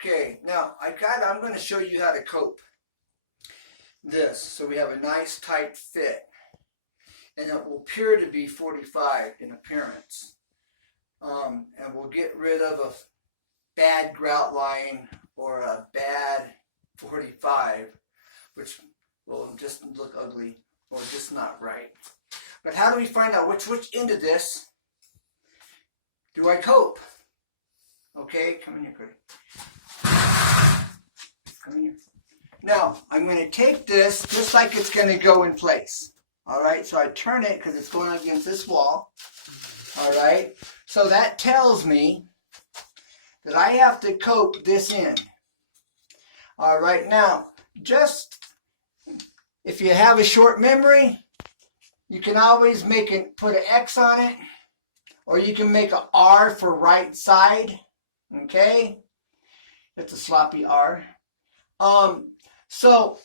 Okay, now I'm going to show you how to cope this so we have a nice tight fit, and it will appear to be 45 in appearance, and we'll get rid of a bad grout line or a bad 45, which will just look ugly or just not right. But how do we find out which end of this do I cope? Okay, come in here, Cody. Come in here. Now, I'm going to take this just like it's going to go in place. All right, so I turn it because it's going against this wall. All right, so that tells me that I have to cope this in. All right, now, just if you have a short memory, you can always put an X on it, or you can make an R for right side. Okay, it's a sloppy R. So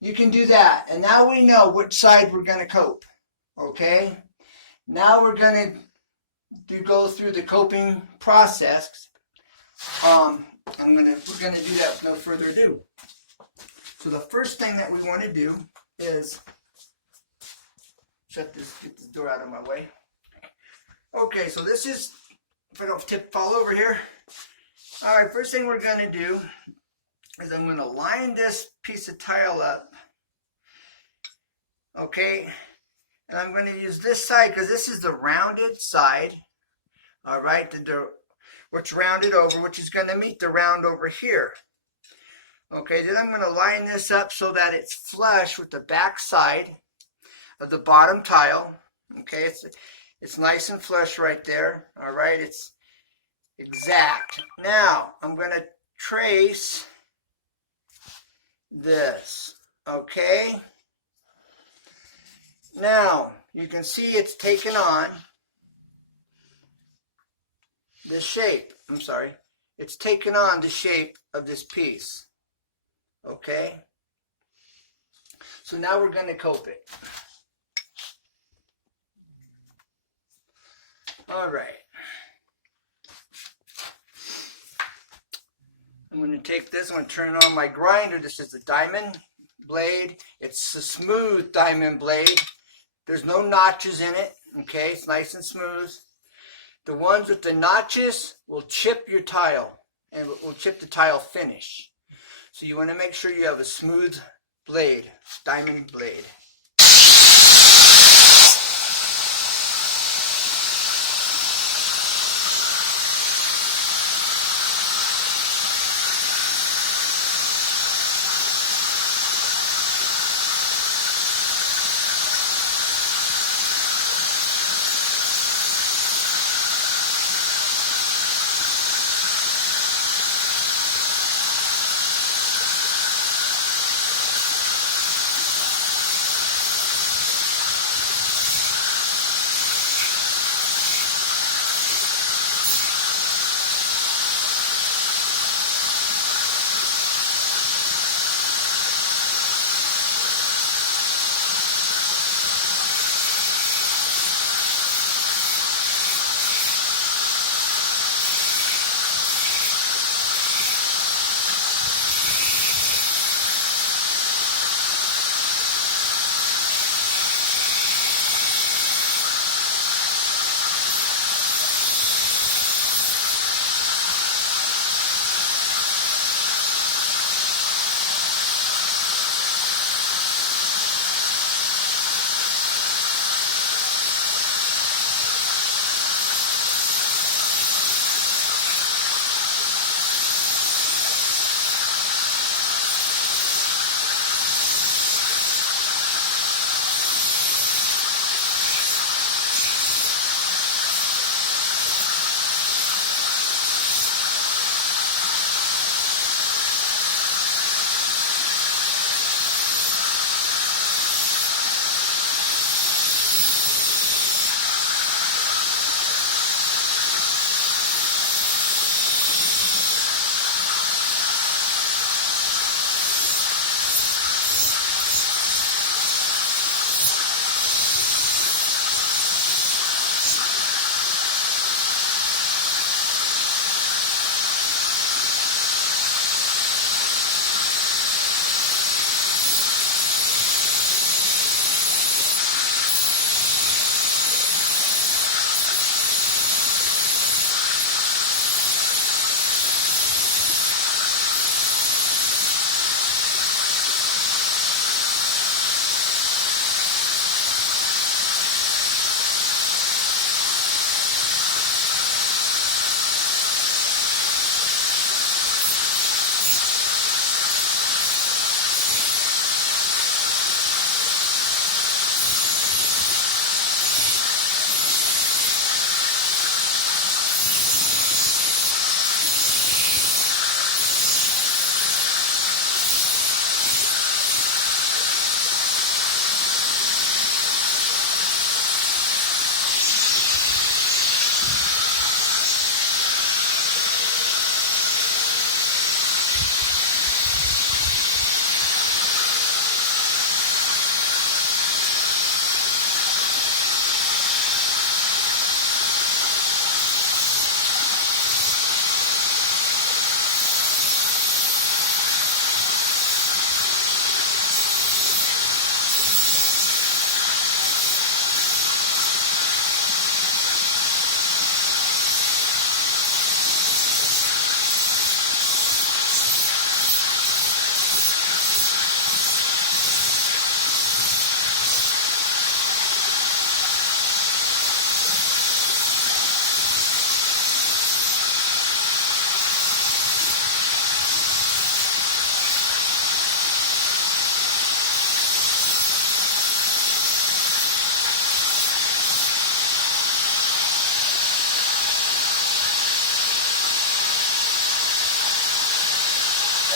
you can do that, and now we know which side we're going to cope. Okay, now we're going to go through the coping process. We're going to do that with no further ado. So the first thing that we want to do is get this door out of my way. Okay, so this is, if I don't fall over here. All right, first thing we're going to do is I'm going to line this piece of tile up. Okay, and I'm going to use this side because this is the rounded side. All right, which rounded over, which is going to meet the round over here. Okay, then I'm going to line this up so that it's flush with the back side of the bottom tile. Okay, it's nice and flush right there. All right, it's exact. Now I'm going to trace this. Okay, now you can see it's taken on the shape. It's taken on the shape of this piece. Okay, so now we're going to cope it. All right, I'm going to take this, I'm going to turn on my grinder. This is the diamond blade. It's a smooth diamond blade. There's no notches in it. Okay, it's nice and smooth. The ones with the notches will chip your tile and will chip the tile finish. So you want to make sure you have a smooth blade, diamond blade.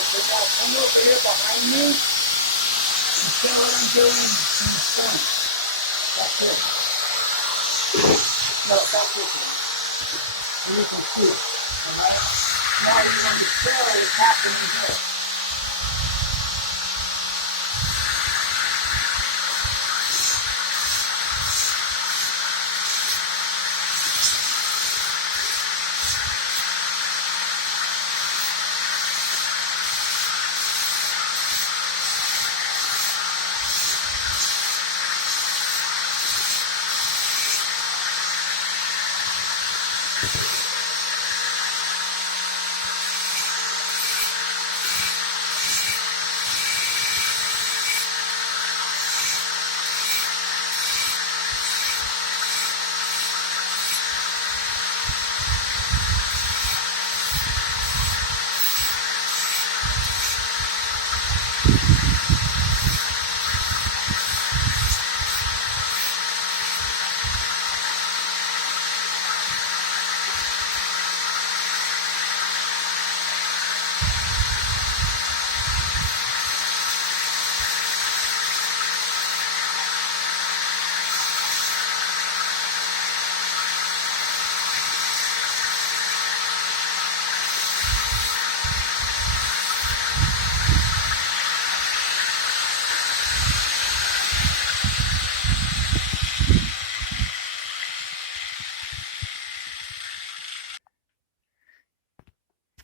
So now come over here behind me and show what I'm doing in the front. That's it. No, that's it. So you can see it. Alright? Now you're going to show what's happening here.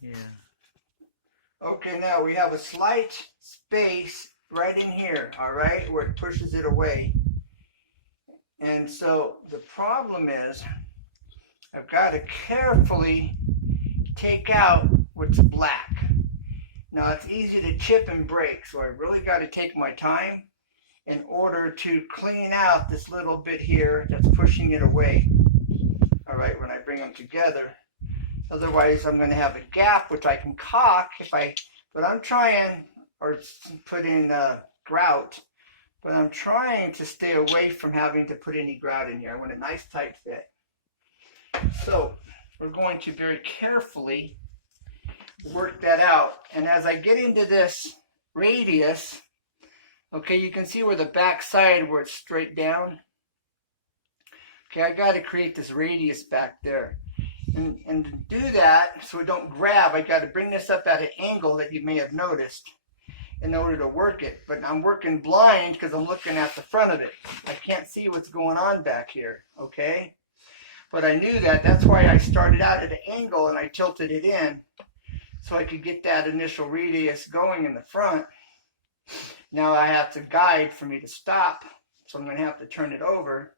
Yeah. Okay, now we have a slight space right in here, all right, where it pushes it away. And so the problem is I've got to carefully take out what's black. Now it's easy to chip and break, so I really got to take my time in order to clean out this little bit here that's pushing it away. All right, when I bring them together. Otherwise, I'm going to have a gap, which I can caulk but I'm trying, or put in grout, but I'm trying to stay away from having to put any grout in here. I want a nice tight fit. So we're going to very carefully work that out. And as I get into this radius, okay, you can see where the back side where it's straight down. Okay, I got to create this radius back there. And to do that, so it don't grab, I got to bring this up at an angle that you may have noticed in order to work it. But I'm working blind because I'm looking at the front of it. I can't see what's going on back here, okay? But I knew that. That's why I started out at an angle and I tilted it in so I could get that initial radius going in the front. Now I have to guide for me to stop, so I'm going to have to turn it over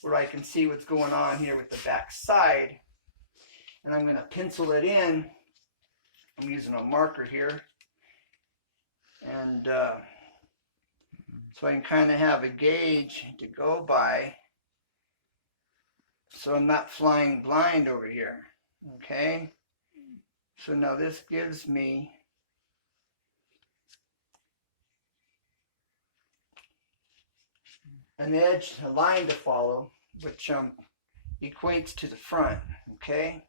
where I can see what's going on here with the back side. And I'm going to pencil it in. I'm using a marker here. And so I can kind of have a gauge to go by so I'm not flying blind over here. Okay? So now this gives me an edge, a line to follow, which equates to the front. Okay?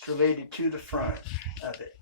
It's related to the front of it.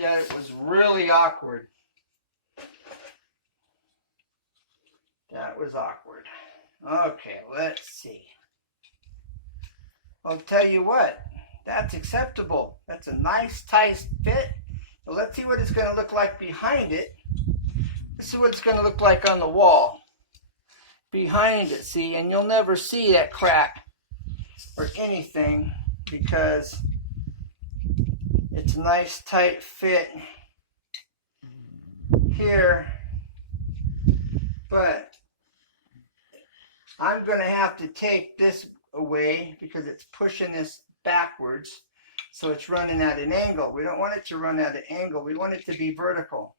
Yeah, it was really awkward. That was awkward. Okay, let's see. I'll tell you what, that's acceptable. That's a nice, tight fit. But let's see what it's going to look like behind it. This is what it's going to look like on the wall. Behind it, see, and you'll never see that crack or anything because it's a nice, tight fit here. But I'm going to have to take this away because it's pushing this backwards, so it's running at an angle. We don't want it to run at an angle. We want it to be vertical.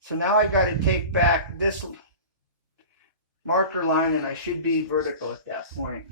So now I got to take back this marker line, and I should be vertical at that point.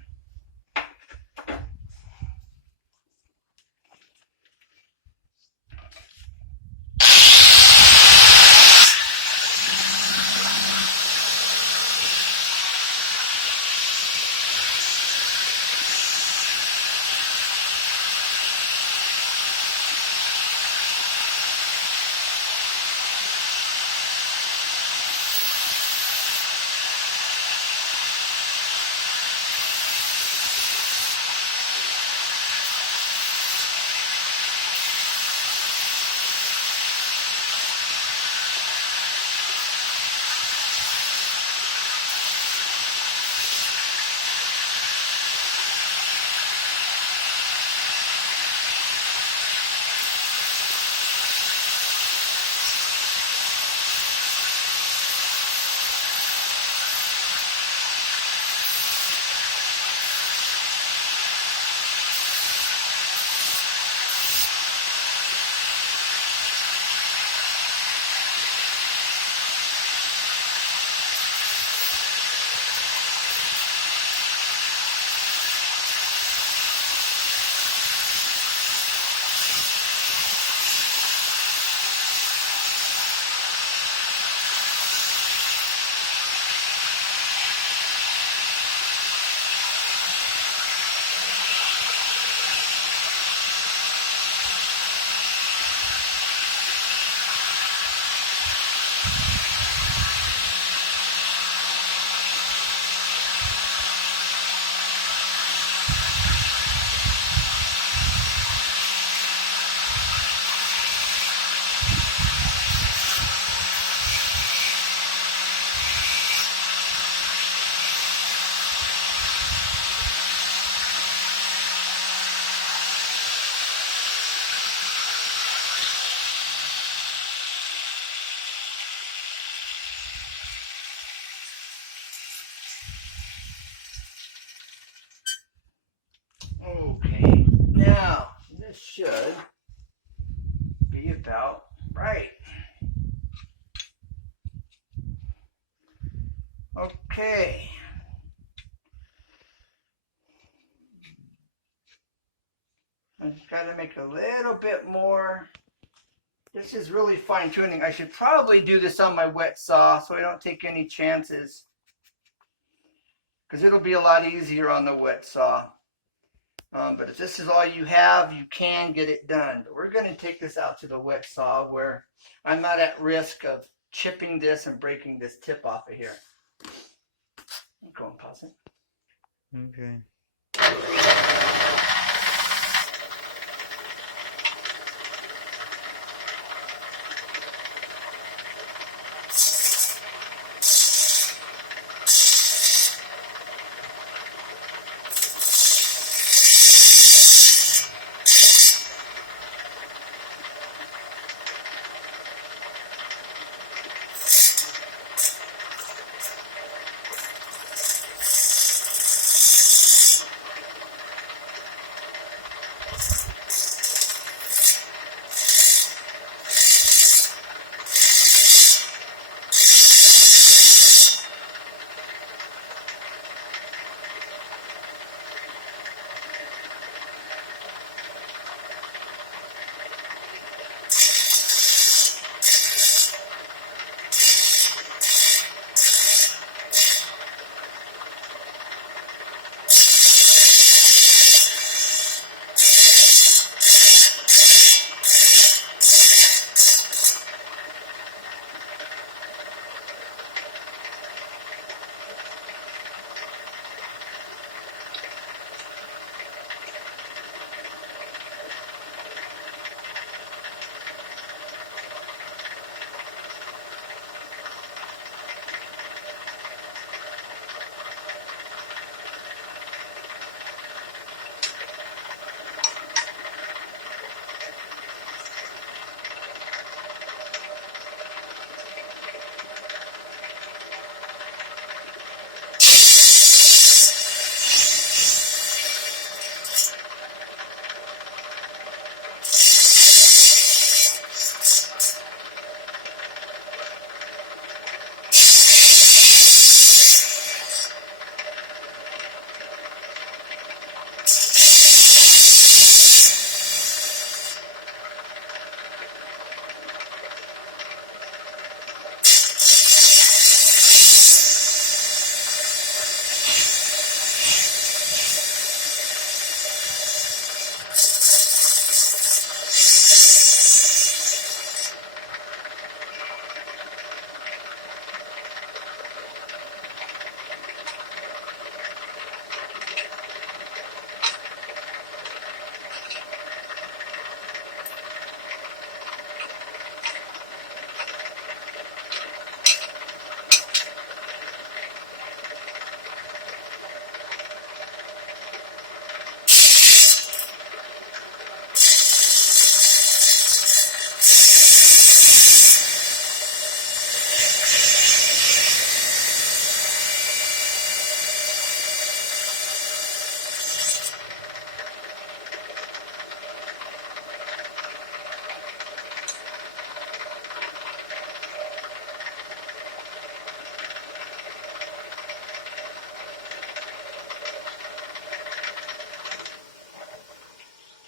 Okay, now this should be about right. Okay. I've got to make a little bit more. This is really fine tuning. I should probably do this on my wet saw so I don't take any chances, because it'll be a lot easier on the wet saw. But if this is all you have, you can get it done. But we're going to take this out to the wet saw where I'm not at risk of chipping this and breaking this tip off of here. Go and pause it. Okay.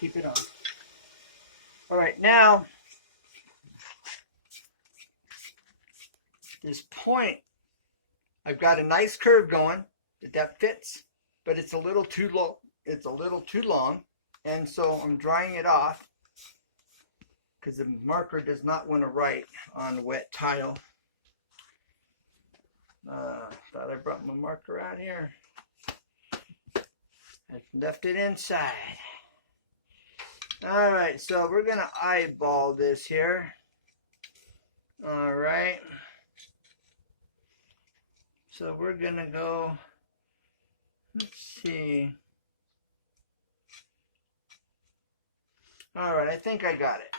keep it on. All right, now this point, I've got a nice curve going that fits, but it's a little too low. It's a little too long, and so I'm drying it off because the marker does not want to write on wet tile. Thought I brought my marker out here. I left it inside. All right, so we're gonna eyeball this here. All right. So we're gonna go, let's see. All right, I think I got it.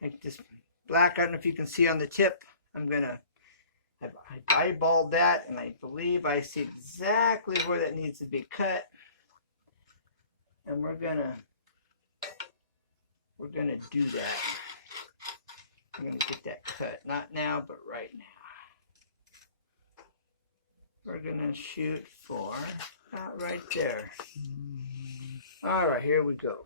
Like this black, I don't know if you can see on the tip. I eyeballed that, and I believe I see exactly where that needs to be cut. And we're gonna do that. I'm gonna get that cut, not now, but right now. We're gonna shoot for about right there. All right, here we go.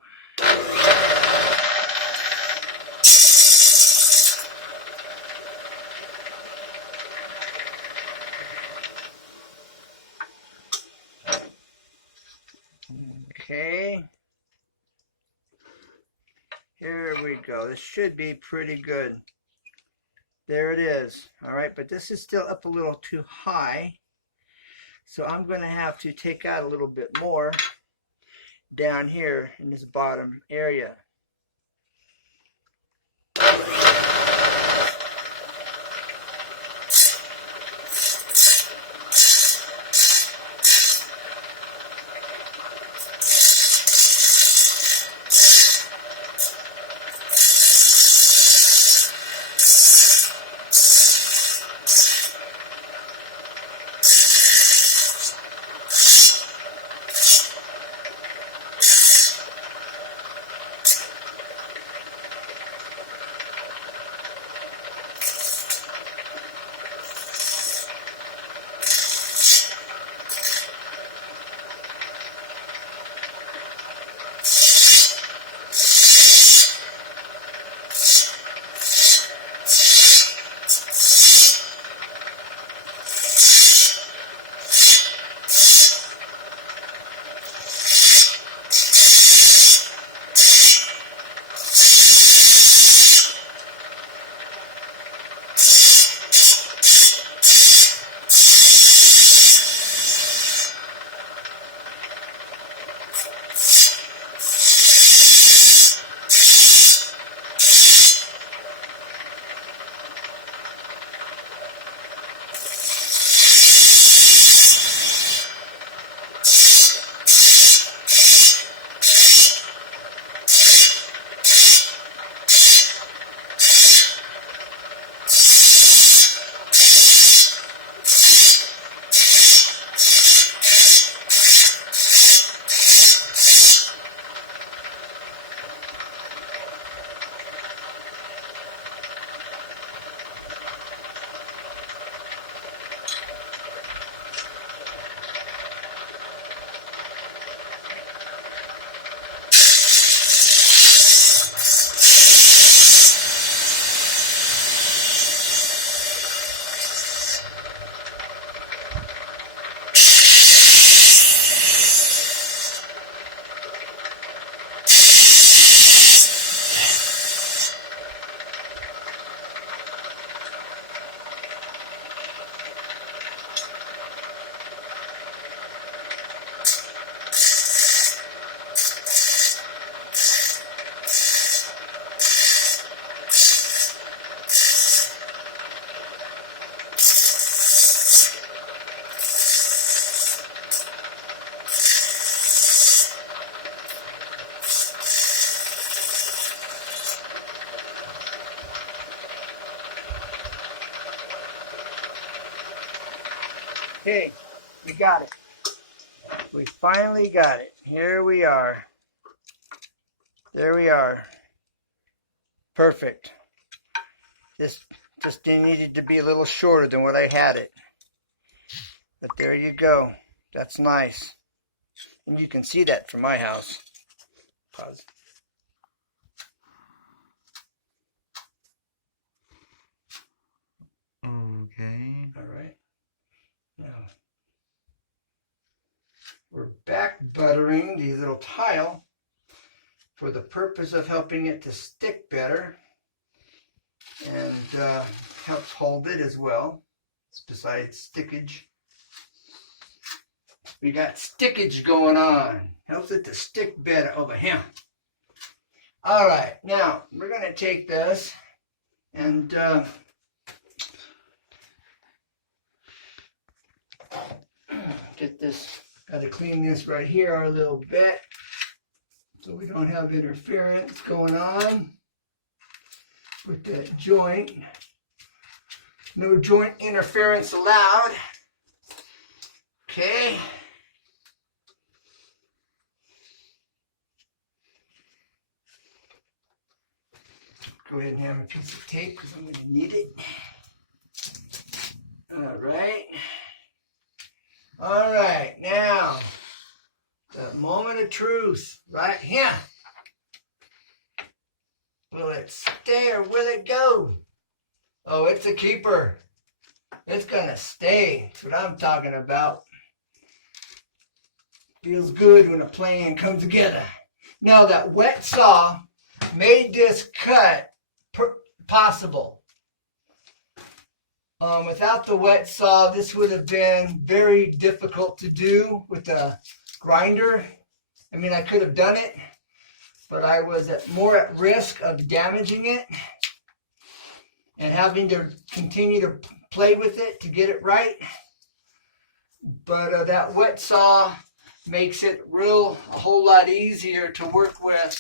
Okay. Here we go. This should be pretty good. There it is. All right, but this is still up a little too high. So I'm going to have to take out a little bit more down here in this bottom area. Okay, we got it. We finally got it. Here we are. There we are. Perfect. This just needed to be a little shorter than what I had it. But there you go. That's nice. And you can see that from my house. pause. Okay. All right. Now, we're back buttering the little tile for the purpose of helping it to stick better and helps hold it as well. Besides stickage, we got stickage going on. Helps it to stick better over here. All right, now we're going to take this and get this. Got to clean this right here a little bit so we don't have interference going on with that joint. No joint interference allowed. Okay. Go ahead and have a piece of tape because I'm going to need it. All right. All right, now, the moment of truth, right here. Will it stay or will it go? Oh, it's a keeper. It's gonna stay. That's what I'm talking about. Feels good when a plan comes together. Now that wet saw made this cut possible. Without the wet saw, this would have been very difficult to do with a grinder. I mean, I could have done it, but I was more at risk of damaging it and having to continue to play with it to get it right. But that wet saw makes it a whole lot easier to work with,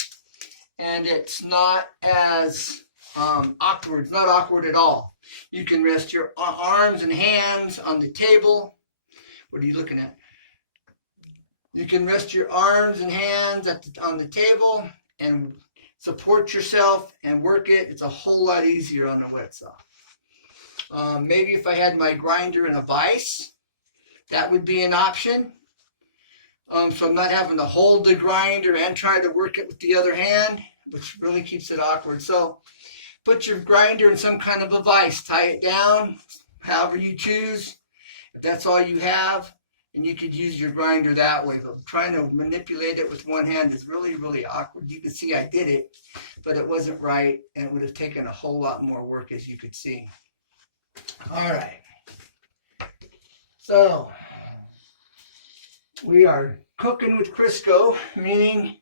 and it's not as awkward. It's not awkward at all. You can rest your arms and hands on the table. What are you looking at? You can rest your arms and hands on the table and support yourself and work it. It's a whole lot easier on a wet saw. Maybe if I had my grinder in a vise, that would be an option. So I'm not having to hold the grinder and try to work it with the other hand, which really keeps it awkward. So put your grinder in some kind of a vise, tie it down, however you choose. If that's all you have, and you could use your grinder that way. But trying to manipulate it with one hand is really, really awkward. You can see I did it, but it wasn't right, and it would have taken a whole lot more work, as you could see. All right. So we are cooking with Crisco, meaning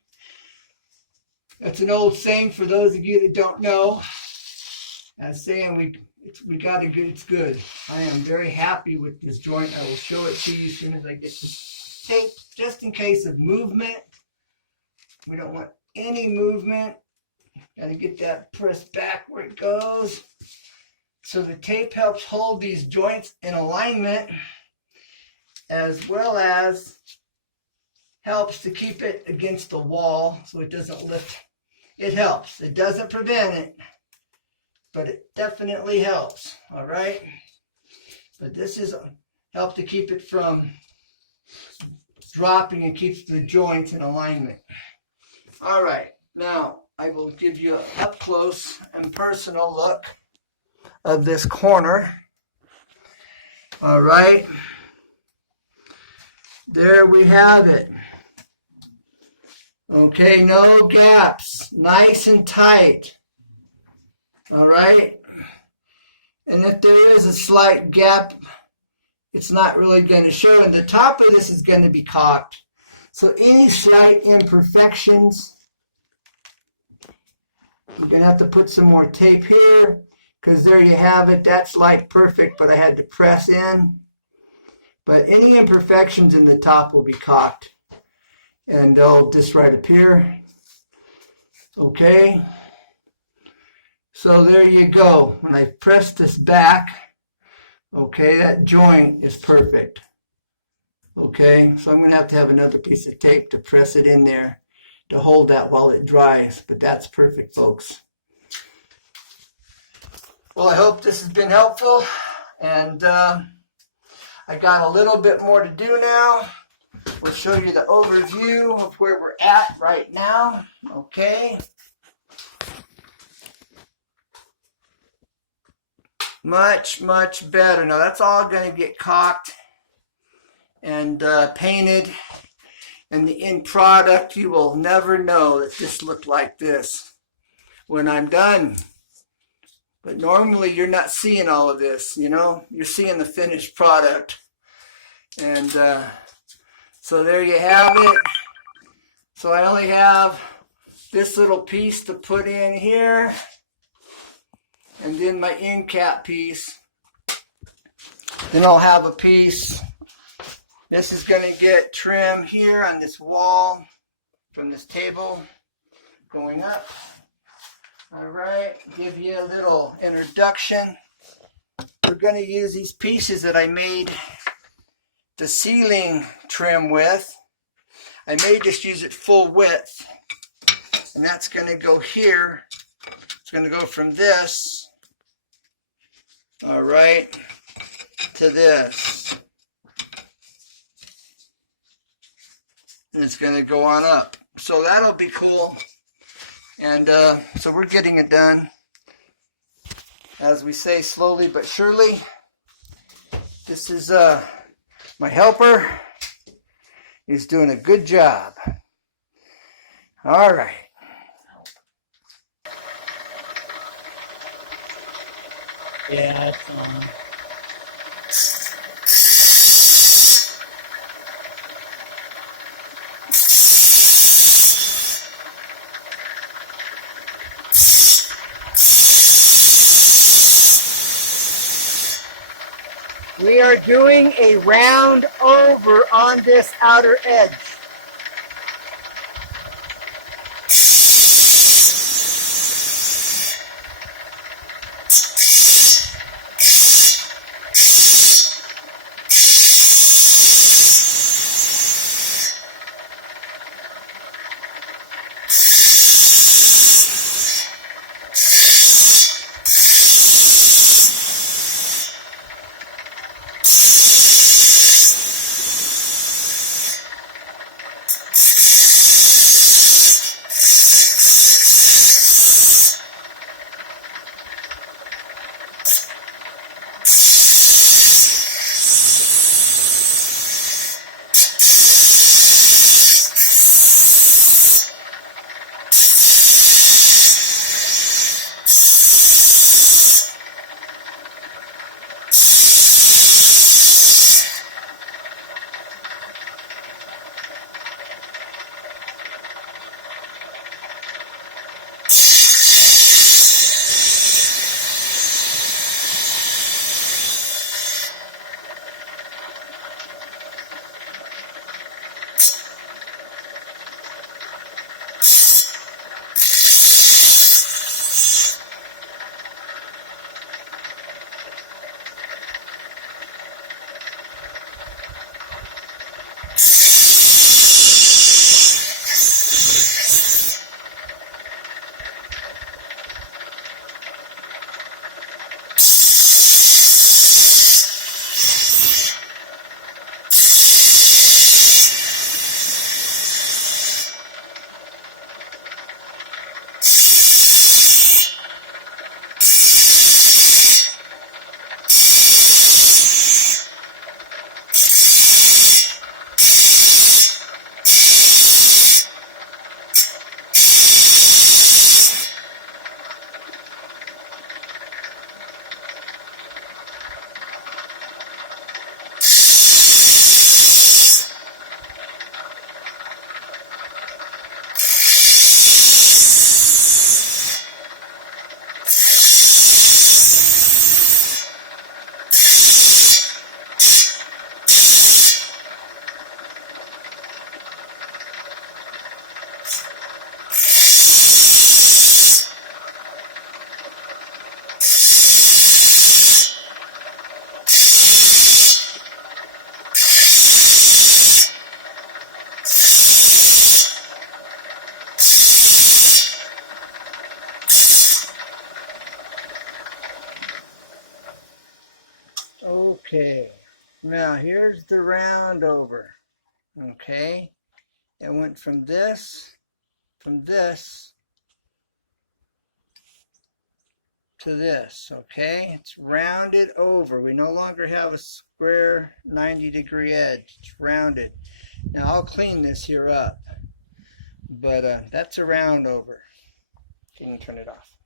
that's an old saying for those of you that don't know. As saying we got it good, it's good. I am very happy with this joint. I will show it to you as soon as I get this tape, just in case of movement. We don't want any movement. Got to get that pressed back where it goes. So the tape helps hold these joints in alignment, as well as helps to keep it against the wall so it doesn't lift. It helps. It doesn't prevent it, but it definitely helps. All right. But this is help to keep it from dropping and keeps the joints in alignment. All right. Now I will give you an up close and personal look of this corner. All right. There we have it. Okay, no gaps, nice and tight. All right. And if there is a slight gap, it's not really going to show. And the top of this is going to be caulked. So any slight imperfections, you're going to have to put some more tape here, because there you have it. That's like perfect, but I had to press in. But any imperfections in the top will be caulked, and they'll just right appear. Okay. So there you go. When I press this back, okay, that joint is perfect. Okay, so I'm going to have another piece of tape to press it in there to hold that while it dries, but that's perfect, folks. Well, I hope this has been helpful, and I got a little bit more to do now. we'll show you the overview of where we're at right now. Okay. Much, much better. Now that's all going to get caulked and painted. And the end product, you will never know that this looked like this when I'm done. But normally you're not seeing all of this, you know. You're seeing the finished product. And so there you have it. So I only have this little piece to put in here. And then my end cap piece. Then I'll have a piece. This is going to get trim here on this wall from this table going up. All right, give you a little introduction. We're going to use these pieces that I made the ceiling trim with. I may just use it full width. And that's going to go here. It's going to go from this, all right, to this. And it's going to go on up. So that'll be cool. And so we're getting it done. As we say, slowly but surely. This is my helper. He's doing a good job. All right. Yeah, it's We are doing a round over on this outer edge. Okay, now here's the round over. Okay, it went from this to this. Okay, it's rounded over. We no longer have a square 90-degree edge. It's rounded. Now I'll clean this here up, but that's a round over. You can turn it off.